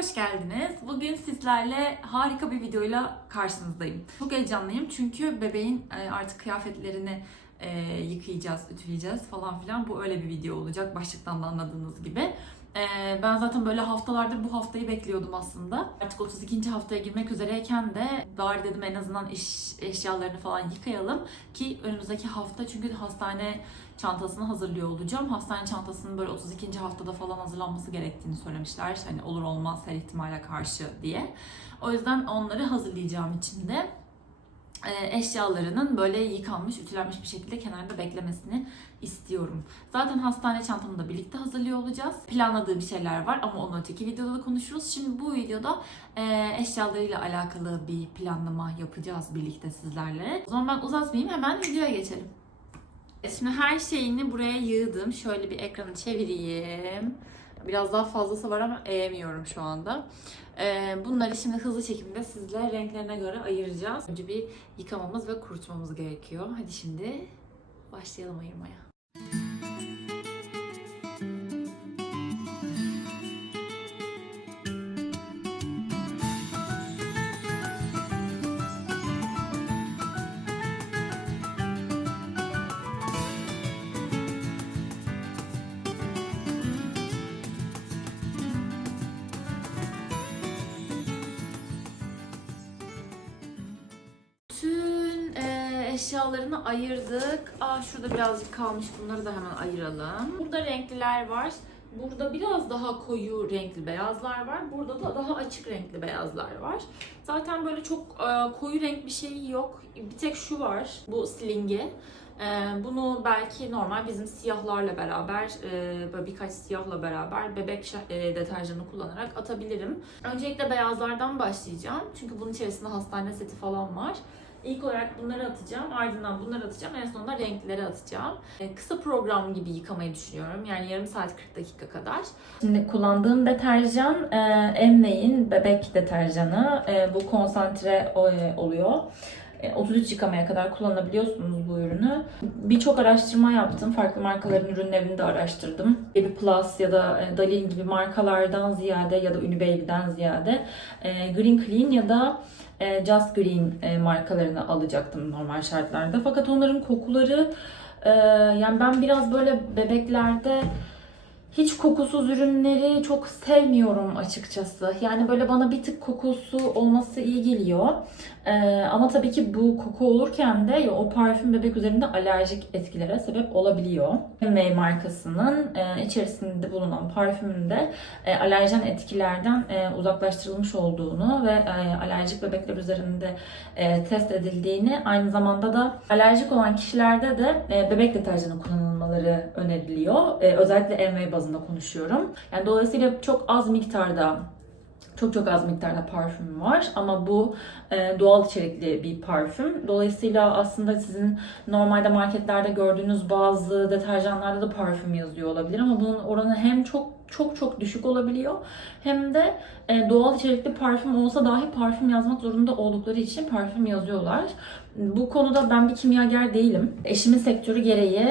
hoş geldiniz. Bugün sizlerle harika bir videoyla karşınızdayım. Çok heyecanlıyım çünkü bebeğin e, artık kıyafetlerini e, yıkayacağız, ütüleyeceğiz falan filan. Bu öyle bir video olacak başlıktan da anladığınız gibi. E, Ben zaten böyle haftalardır bu haftayı bekliyordum aslında. Artık 32. haftaya girmek üzereyken de bari dedim en azından iş eşyalarını falan yıkayalım ki önümüzdeki hafta çünkü hastane çantasını hazırlıyor olacağım. Hastane çantasının böyle 32. haftada falan hazırlanması gerektiğini söylemişler. Hani olur olmaz her ihtimale karşı diye. O yüzden onları hazırlayacağım için de eşyalarının böyle yıkanmış, ütülenmiş bir şekilde kenarda beklemesini istiyorum. Zaten hastane çantamı da birlikte hazırlıyor olacağız. Planladığım şeyler var ama onu öteki videoda da konuşuruz. Şimdi bu videoda e, eşyalarıyla alakalı bir planlama yapacağız birlikte sizlerle. O zaman ben uzatmayayım hemen videoya geçelim. Şimdi her şeyini buraya yığdım. Şöyle bir ekranı çevireyim. Biraz daha fazlası var ama eğemiyorum şu anda. Ee, bunları şimdi hızlı şekilde sizle renklerine göre ayıracağız. Önce bir yıkamamız ve kurutmamız gerekiyor. Hadi şimdi başlayalım ayırmaya. Bütün eşyalarını ayırdık. Aa şurada birazcık kalmış. Bunları da hemen ayıralım. Burada renkliler var. Burada biraz daha koyu renkli beyazlar var. Burada da daha açık renkli beyazlar var. Zaten böyle çok e, koyu renk bir şey yok. Bir tek şu var. Bu slingi. E, bunu belki normal bizim siyahlarla beraber, e, böyle birkaç siyahla beraber bebek deterjanı kullanarak atabilirim. Öncelikle beyazlardan başlayacağım. Çünkü bunun içerisinde hastane seti falan var. İlk olarak bunları atacağım. Ardından bunları atacağım. En sonunda renkleri atacağım. E, Kısa program gibi yıkamayı düşünüyorum. Yani yarım saat 40 dakika kadar. Şimdi kullandığım deterjan e, Emway'in bebek deterjanı. E, bu konsantre e, oluyor. E, 33 yıkamaya kadar kullanabiliyorsunuz bu ürünü. Birçok araştırma yaptım. Farklı markaların ürünlerini de araştırdım. Baby Plus ya da e, Dalin gibi markalardan ziyade ya da Unibaby'den ziyade e, Green Clean ya da e, Just Green e, markalarını alacaktım normal şartlarda. Fakat onların kokuları e, yani ben biraz böyle bebeklerde hiç kokusuz ürünleri çok sevmiyorum açıkçası. Yani böyle bana bir tık kokusu olması iyi geliyor. Ee, ama tabii ki bu koku olurken de ya o parfüm bebek üzerinde alerjik etkilere sebep olabiliyor. May markasının e, içerisinde bulunan parfümünde e, alerjen etkilerden e, uzaklaştırılmış olduğunu ve e, alerjik bebekler üzerinde e, test edildiğini aynı zamanda da alerjik olan kişilerde de e, bebek deterjanı kullanılmaları öneriliyor. E, özellikle Emway bazında konuşuyorum. Yani dolayısıyla çok az miktarda çok çok az miktarda parfüm var ama bu e, doğal içerikli bir parfüm. Dolayısıyla aslında sizin normalde marketlerde gördüğünüz bazı deterjanlarda da parfüm yazıyor olabilir ama bunun oranı hem çok çok çok düşük olabiliyor hem de e, doğal içerikli parfüm olsa dahi parfüm yazmak zorunda oldukları için parfüm yazıyorlar. Bu konuda ben bir kimyager değilim. Eşimin sektörü gereği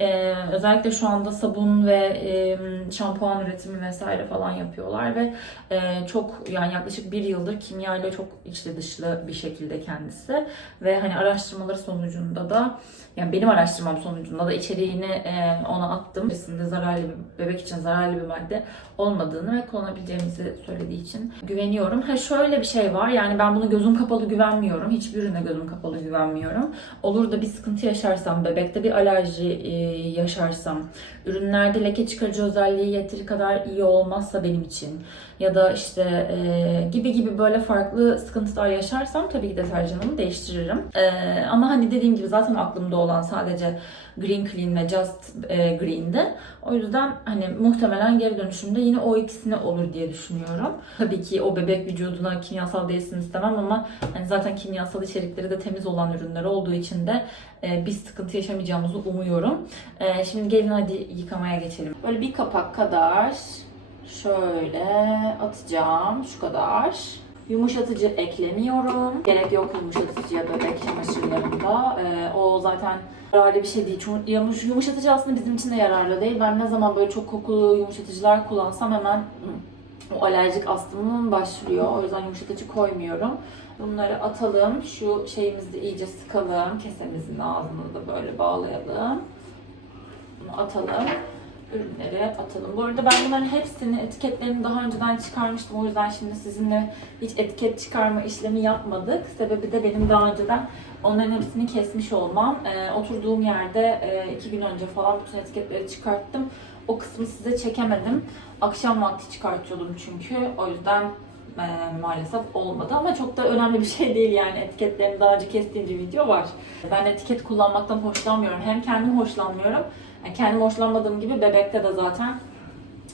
e, özellikle şu anda sabun ve e, şampuan üretimi vesaire falan yapıyorlar ve e, çok yani yaklaşık bir yıldır kimya ile çok içli dışlı bir şekilde kendisi ve hani araştırmaları sonucunda da yani benim araştırmam sonucunda da içeriğini e, ona attım. İçerisinde zararlı bir bebek için zararlı bir madde olmadığını ve kullanabileceğimizi söylediği için güveniyorum. Ha şöyle bir şey var. Yani ben bunu gözüm kapalı güvenmiyorum. Hiçbir ürüne gözüm kapalı güvenmiyorum. Olur da bir sıkıntı yaşarsam, bebekte bir alerji e, yaşarsam, ürünlerde leke çıkarıcı özelliği yeteri kadar iyi olmazsa benim için ya da işte e, gibi gibi böyle farklı sıkıntılar yaşarsam tabii ki deterjanımı değiştiririm. E, ama hani dediğim gibi zaten aklımda olan sadece Green Clean ve Just e, Green'di. O yüzden hani muhtemelen geri dönüşümde yine o ikisine olur diye düşünüyorum. Tabii ki o bebek vücuduna kimyasal değilsin istemem ama hani zaten kimyasal içerikleri de temiz olan ürünler olduğu için de e, bir sıkıntı yaşamayacağımızı umuyorum. E, şimdi gelin hadi yıkamaya geçelim. Böyle bir kapak kadar şöyle atacağım şu kadar. Yumuşatıcı eklemiyorum. Gerek yok yumuşatıcıya bebek çamaşırlarında. Ee, o zaten yararlı bir şey değil. Yumuş- yumuşatıcı aslında bizim için de yararlı değil. Ben ne zaman böyle çok kokulu yumuşatıcılar kullansam hemen "Hı, O alerjik astımım başlıyor. O yüzden yumuşatıcı koymuyorum. Bunları atalım. Şu şeyimizi iyice sıkalım. Kesemizin ağzını da böyle bağlayalım. Bunu atalım. Ürünleri atalım. Bu arada ben bunların hepsini etiketlerini daha önceden çıkarmıştım. O yüzden şimdi sizinle hiç etiket çıkarma işlemi yapmadık. Sebebi de benim daha önceden onların hepsini kesmiş olmam. Ee, oturduğum yerde e, iki gün önce falan bütün etiketleri çıkarttım. O kısmı size çekemedim. Akşam vakti çıkartıyordum çünkü. O yüzden e, maalesef olmadı ama çok da önemli bir şey değil yani etiketlerini daha önce kestiğim bir video var. Ben etiket kullanmaktan hoşlanmıyorum. Hem kendim hoşlanmıyorum. Yani kendim hoşlanmadığım gibi bebekte de zaten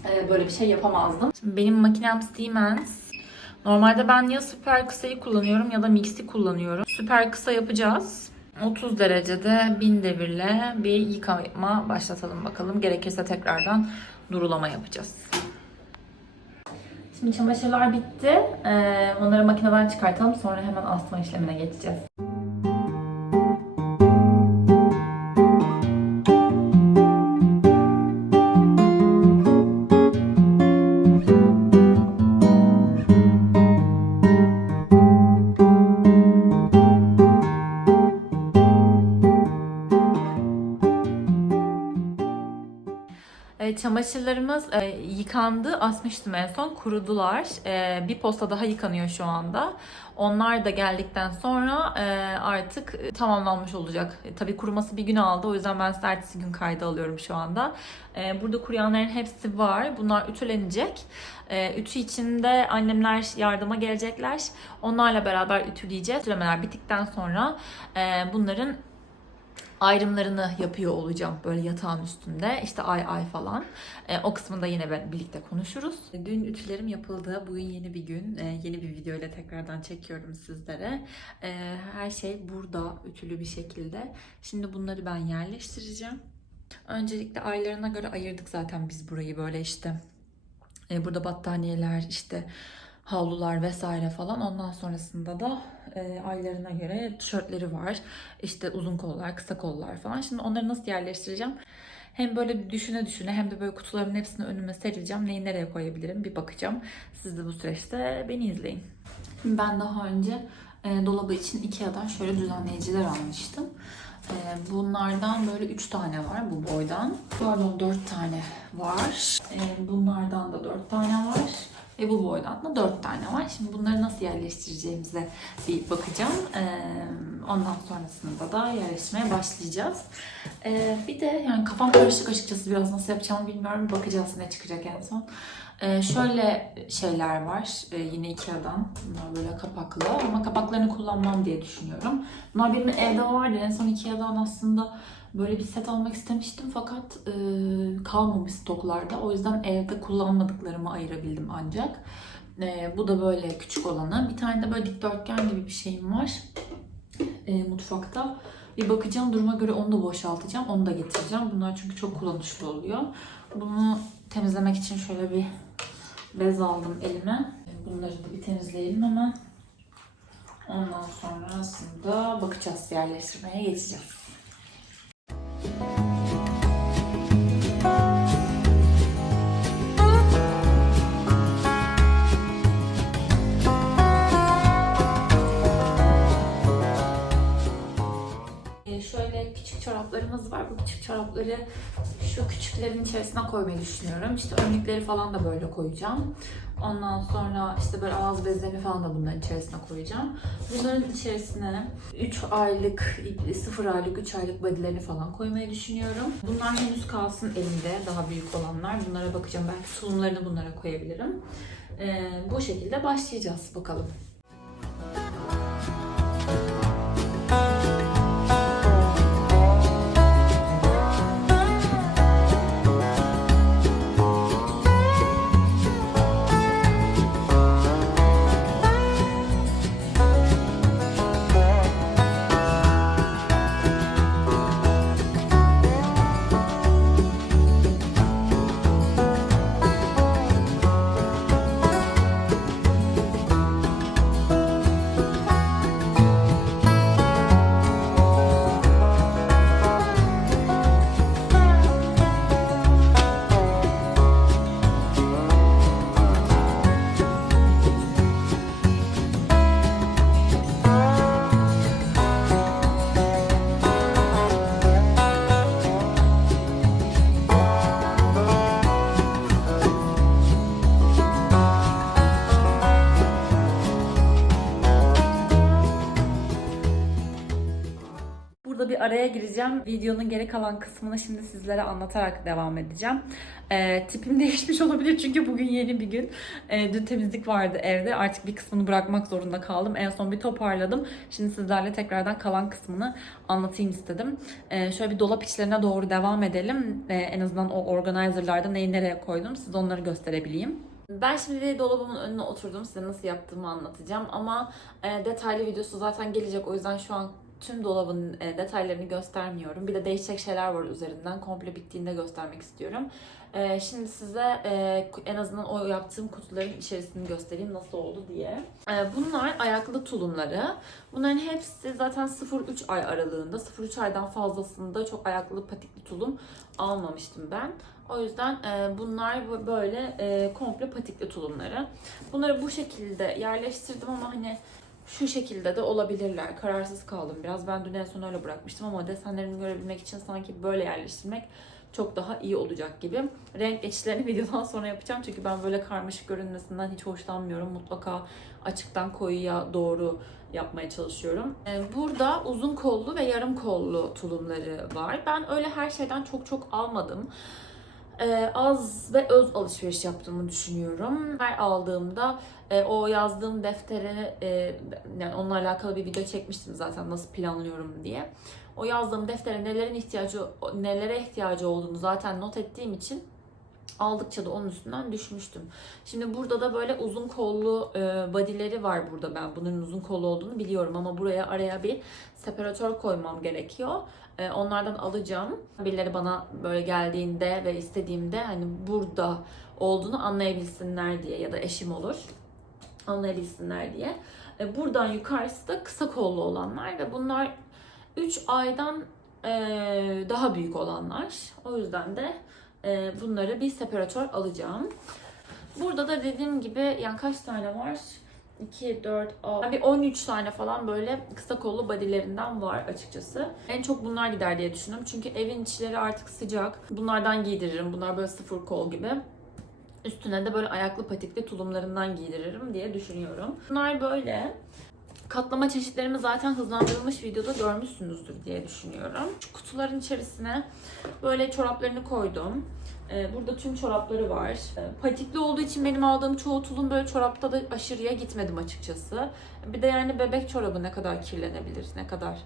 e, böyle bir şey yapamazdım. Şimdi benim makinem Siemens. Normalde ben ya süper kısayı kullanıyorum ya da mix'i kullanıyorum. Süper kısa yapacağız. 30 derecede 1000 devirle bir yıkama başlatalım bakalım. Gerekirse tekrardan durulama yapacağız. Şimdi çamaşırlar bitti. Ee, onları makineden çıkartalım. Sonra hemen asma işlemine geçeceğiz. Çamaşırlarımız e, yıkandı. Asmıştım en son. Kurudular. E, bir posta daha yıkanıyor şu anda. Onlar da geldikten sonra e, artık e, tamamlanmış olacak. E, tabii kuruması bir gün aldı. O yüzden ben size ertesi gün kayda alıyorum şu anda. E, burada kuruyanların hepsi var. Bunlar ütülenecek. E, ütü içinde annemler yardıma gelecekler. Onlarla beraber ütüleyeceğiz. Ütülemeler bittikten sonra e, bunların ayrımlarını yapıyor olacağım böyle yatağın üstünde. İşte ay ay falan. E, o kısmında yine ben birlikte konuşuruz. Dün ütülerim yapıldı. Bugün yeni bir gün. E, yeni bir video ile tekrardan çekiyorum sizlere. E, her şey burada ütülü bir şekilde. Şimdi bunları ben yerleştireceğim. Öncelikle aylarına göre ayırdık zaten biz burayı böyle işte. E, burada battaniyeler işte havlular vesaire falan. Ondan sonrasında da e, aylarına göre tişörtleri var. İşte uzun kollar, kısa kollar falan. Şimdi onları nasıl yerleştireceğim? Hem böyle düşüne düşüne hem de böyle kutuların hepsini önüme sereceğim. Neyi nereye koyabilirim bir bakacağım. Siz de bu süreçte beni izleyin. Ben daha önce e, dolabı için Ikea'dan şöyle düzenleyiciler almıştım. E, bunlardan böyle 3 tane var bu boydan. Pardon 4 tane var. E, bunlardan da 4 tane var. Ve bu boydan da 4 tane var. Şimdi bunları nasıl yerleştireceğimize bir bakacağım. Ee, ondan sonrasında da yerleştirmeye başlayacağız. Ee, bir de yani kafam karışık açıkçası biraz nasıl yapacağımı bilmiyorum. Bakacağız ne çıkacak en son. Ee, şöyle şeyler var. Ee, yine Ikea'dan. Bunlar böyle kapaklı ama kapaklarını kullanmam diye düşünüyorum. Bunlar benim evde vardı. En son Ikea'dan aslında böyle bir set almak istemiştim fakat e, kalmamış stoklarda. O yüzden evde kullanmadıklarımı ayırabildim ancak. E, bu da böyle küçük olanı. Bir tane de böyle dikdörtgen gibi bir şeyim var e, mutfakta. Bir bakacağım duruma göre onu da boşaltacağım. Onu da getireceğim. Bunlar çünkü çok kullanışlı oluyor. Bunu temizlemek için şöyle bir bez aldım elime. Bunları da bir temizleyelim hemen. Ondan sonrasında bakacağız yerleştirmeye geçeceğiz. Ee, Şöyle küçük çoraplarımız var. Bu küçük çorapları şu küçüklerin içerisine koymayı düşünüyorum. İşte önlükleri falan da böyle koyacağım. Ondan sonra işte böyle ağız bezlerini falan da bunların içerisine koyacağım. Bunların içerisine 3 aylık, 0 aylık, 3 aylık bodylerini falan koymayı düşünüyorum. Bunlar henüz kalsın elimde daha büyük olanlar. Bunlara bakacağım. Belki tulumlarını bunlara koyabilirim. Ee, bu şekilde başlayacağız bakalım. Araya gireceğim. Videonun geri kalan kısmını şimdi sizlere anlatarak devam edeceğim. Ee, tipim değişmiş olabilir çünkü bugün yeni bir gün. Ee, dün temizlik vardı evde. Artık bir kısmını bırakmak zorunda kaldım. En son bir toparladım. Şimdi sizlerle tekrardan kalan kısmını anlatayım istedim. Ee, şöyle bir dolap içlerine doğru devam edelim. Ee, en azından o organizerlarda neyi nereye koydum size onları gösterebileyim. Ben şimdi dolabımın önüne oturdum. Size nasıl yaptığımı anlatacağım. Ama e, detaylı videosu zaten gelecek. O yüzden şu an tüm dolabın e, detaylarını göstermiyorum. Bir de değişecek şeyler var üzerinden. Komple bittiğinde göstermek istiyorum. E, şimdi size e, en azından o yaptığım kutuların içerisini göstereyim nasıl oldu diye. Bunlar ayaklı tulumları. Bunların hepsi zaten 0-3 ay aralığında. 0-3 aydan fazlasında çok ayaklı patikli tulum almamıştım ben. O yüzden bunlar bu- böyle komple patikli tulumları. Bunları bu şekilde yerleştirdim ama hani şu şekilde de olabilirler. Kararsız kaldım biraz. Ben dün en son öyle bırakmıştım ama desenlerini görebilmek için sanki böyle yerleştirmek çok daha iyi olacak gibi. Renk geçişlerini videodan sonra yapacağım çünkü ben böyle karmaşık görünmesinden hiç hoşlanmıyorum. Mutlaka açıktan koyuya doğru yapmaya çalışıyorum. Ee, Burada uzun kollu ve yarım kollu tulumları var. Ben öyle her şeyden çok çok almadım. Ee, az ve öz alışveriş yaptığımı düşünüyorum. Her aldığımda e, o yazdığım deftere e, yani onunla alakalı bir video çekmiştim zaten nasıl planlıyorum diye. O yazdığım deftere nelerin ihtiyacı nelere ihtiyacı olduğunu zaten not ettiğim için aldıkça da onun üstünden düşmüştüm. Şimdi burada da böyle uzun kollu e, bodyleri var burada ben. Bunun uzun kollu olduğunu biliyorum ama buraya araya bir separatör koymam gerekiyor. E, onlardan alacağım. Birileri bana böyle geldiğinde ve istediğimde hani burada olduğunu anlayabilsinler diye ya da eşim olur anlayabilsinler diye. E, buradan yukarısı da kısa kollu olanlar ve bunlar 3 aydan e, daha büyük olanlar. O yüzden de e, bunları bir separatör alacağım. Burada da dediğim gibi yani kaç tane var? 2, 4, 6, bir 13 tane falan böyle kısa kollu bodylerinden var açıkçası. En çok bunlar gider diye düşündüm. Çünkü evin içleri artık sıcak. Bunlardan giydiririm. Bunlar böyle sıfır kol gibi. Üstüne de böyle ayaklı patikli tulumlarından giydiririm diye düşünüyorum. Bunlar böyle. Katlama çeşitlerimi zaten hızlandırılmış videoda görmüşsünüzdür diye düşünüyorum. Şu kutuların içerisine böyle çoraplarını koydum. Ee, Burada tüm çorapları var. Ee, Patikli olduğu için benim aldığım çoğu tulum böyle çorapta da aşırıya gitmedim açıkçası. Bir de yani bebek çorabı ne kadar kirlenebilir, ne kadar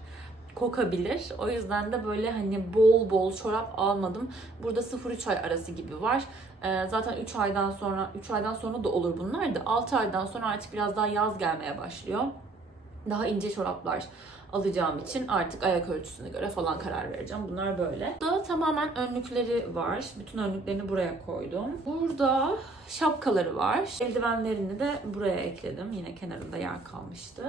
kokabilir. O yüzden de böyle hani bol bol çorap almadım. Burada 0-3 ay arası gibi var. Ee, Zaten 3 aydan sonra 3 aydan sonra da olur bunlar da 6 aydan sonra artık biraz daha yaz gelmeye başlıyor. Daha ince çoraplar alacağım için artık ayak ölçüsüne göre falan karar vereceğim. Bunlar böyle. Burada tamamen önlükleri var. Bütün önlüklerini buraya koydum. Burada şapkaları var. Eldivenlerini de buraya ekledim. Yine kenarında yer kalmıştı.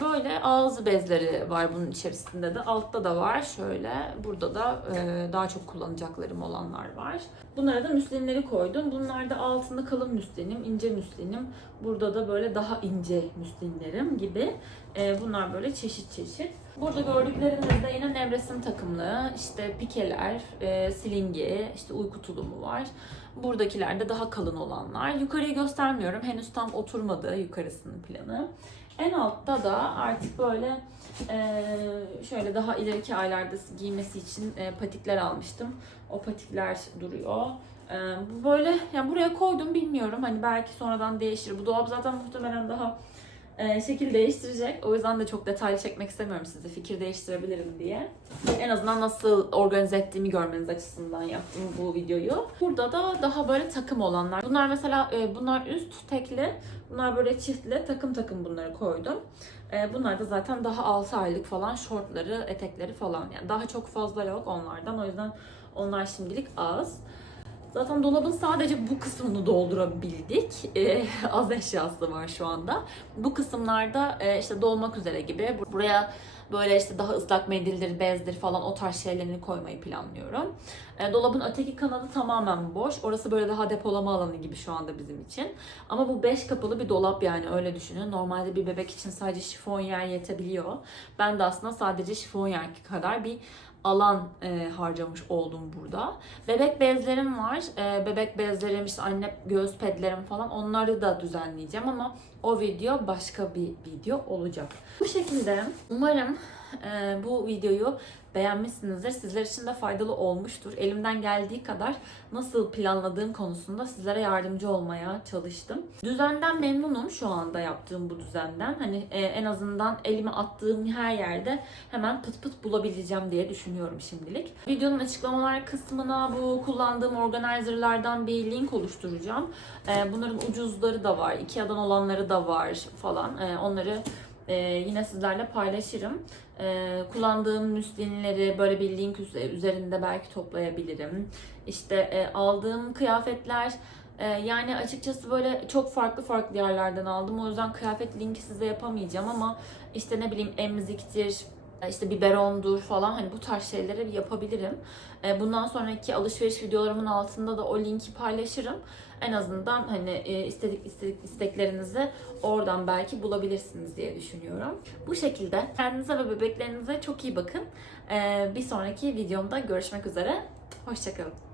Böyle ağız bezleri var bunun içerisinde de. Altta da var şöyle. Burada da e, daha çok kullanacaklarım olanlar var. Bunlara da müslinleri koydum. Bunlar da altında kalın müslinim, ince müslinim. Burada da böyle daha ince müslinlerim gibi. E, bunlar böyle çeşit çeşit. Burada gördükleriniz de yine nevresim takımlı, işte pikeler, e, silingi, işte uyku tulumu var. Buradakiler de daha kalın olanlar. Yukarıyı göstermiyorum. Henüz tam oturmadı yukarısının planı. En altta da artık böyle e, şöyle daha ileriki aylarda giymesi için e, patikler almıştım. O patikler duruyor. E, bu böyle yani buraya koydum bilmiyorum. Hani belki sonradan değişir. Bu dolap zaten muhtemelen daha şekil değiştirecek. O yüzden de çok detaylı çekmek istemiyorum size. Fikir değiştirebilirim diye. En azından nasıl organize ettiğimi görmeniz açısından yaptım bu videoyu. Burada da daha böyle takım olanlar. Bunlar mesela e, bunlar üst tekli. Bunlar böyle çiftli. Takım takım bunları koydum. E, bunlar da zaten daha 6 aylık falan şortları, etekleri falan. Yani daha çok fazla yok onlardan. O yüzden onlar şimdilik az. Zaten dolabın sadece bu kısmını doldurabildik. Ee, az eşyası var şu anda. Bu kısımlarda e, işte dolmak üzere gibi. Buraya böyle işte daha ıslak mendildir, bezdir falan o tarz şeylerini koymayı planlıyorum. E, dolabın öteki kanalı tamamen boş. Orası böyle daha depolama alanı gibi şu anda bizim için. Ama bu beş kapılı bir dolap yani öyle düşünün. Normalde bir bebek için sadece şifon yer yetebiliyor. Ben de aslında sadece şifon yer kadar bir alan e, harcamış oldum burada. Bebek bezlerim var. E, bebek bezlerim, işte anne göğüs pedlerim falan onları da düzenleyeceğim ama o video başka bir video olacak. Bu şekilde umarım e, bu videoyu beğenmişsinizdir. Sizler için de faydalı olmuştur. Elimden geldiği kadar nasıl planladığım konusunda sizlere yardımcı olmaya çalıştım. Düzenden memnunum şu anda yaptığım bu düzenden. Hani e, en azından elime attığım her yerde hemen pıt pıt bulabileceğim diye düşünüyorum şimdilik. Videonun açıklamalar kısmına bu kullandığım organizerlardan bir link oluşturacağım. E, bunların ucuzları da var, Ikea'dan olanları da var falan. E, onları e, yine sizlerle paylaşırım. E, kullandığım müslinleri böyle bir link üze- üzerinde belki toplayabilirim. İşte e, aldığım kıyafetler e, yani açıkçası böyle çok farklı farklı yerlerden aldım. O yüzden kıyafet linki size yapamayacağım ama işte ne bileyim emziktir, işte biberondur falan hani bu tarz şeyleri yapabilirim. E, Bundan sonraki alışveriş videolarımın altında da o linki paylaşırım. En azından hani e, istedik istedik isteklerinizi oradan belki bulabilirsiniz diye düşünüyorum. Bu şekilde kendinize ve bebeklerinize çok iyi bakın. E, Bir sonraki videomda görüşmek üzere. Hoşçakalın.